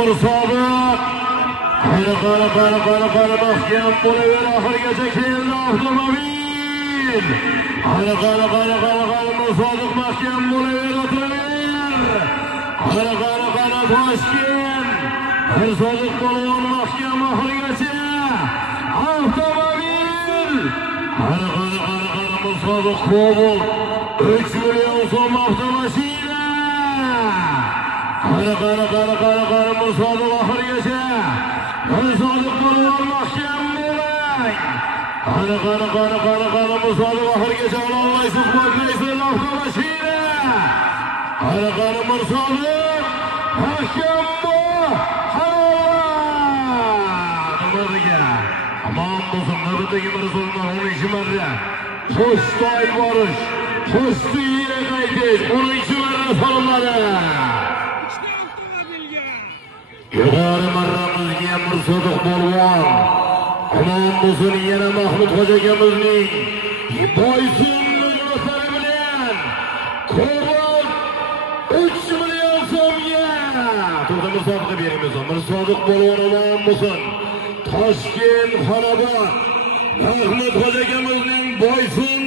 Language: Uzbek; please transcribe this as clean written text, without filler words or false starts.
Musobiq qara mahkam bo'laver, oxirigacha keldi avtomobil. Qara Musobiq mahkam bo'laver, o'tiraver. Qara Toshkent Musobiq polvon mahkam oxirigacha avtomobil. Qara Musobiq Cobalt 3 million so'm avtomashina. Qara Musobiq oxirigacha Musobiq polvon mahkam bo'lang. Qara Musobiq oxirigacha ololmaysiz, qo'ymaysiz avtomashina. Qara Musobiq mahkam bo'l. Nimaga? Aman bo'lsin, navbatdagi Musobiqdan 10 marta Toshtoy borish, Toshtoyga qaytish 10 marta so'raladi. Yuqori marramizga Musobiq polvon. Aman bo'lsin, yana Mahmud Xo'ja akamizning Boysun munosabati bilan Cobalt 3 million so'mga to'g'ri musobaqa beramiz. Musobiq polvon aman bo'lsin. Toshkent Xonobod Mahmud Xo'ja akamizning Boysun